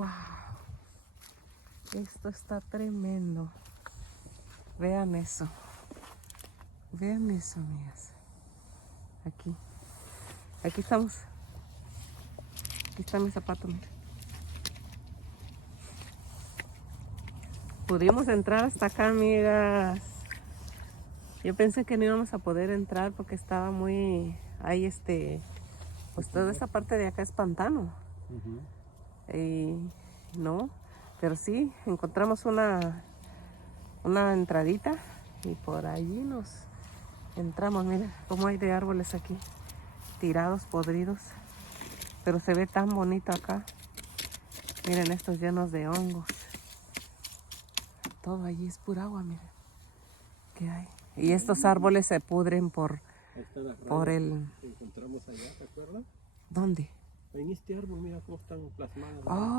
Wow. Esto está tremendo. Vean eso. Vean eso, amigas. Aquí. Aquí estamos. Aquí está mi zapato, mira. Pudimos entrar hasta acá, amigas. Yo pensé que no íbamos a poder entrar porque estaba muy... Ahí pues toda esa parte de acá es pantano. Y no, pero sí, encontramos una entradita y por allí nos entramos. Mira cómo hay de árboles aquí, tirados, podridos. Pero se ve tan bonito acá. Miren estos llenos de hongos. Todo allí es pura agua, miren. ¿Qué hay? Y estos árboles se pudren por el... que encontramos allá, ¿te acuerdas? ¿Dónde? En este árbol, mira cómo están plasmadas. Oh.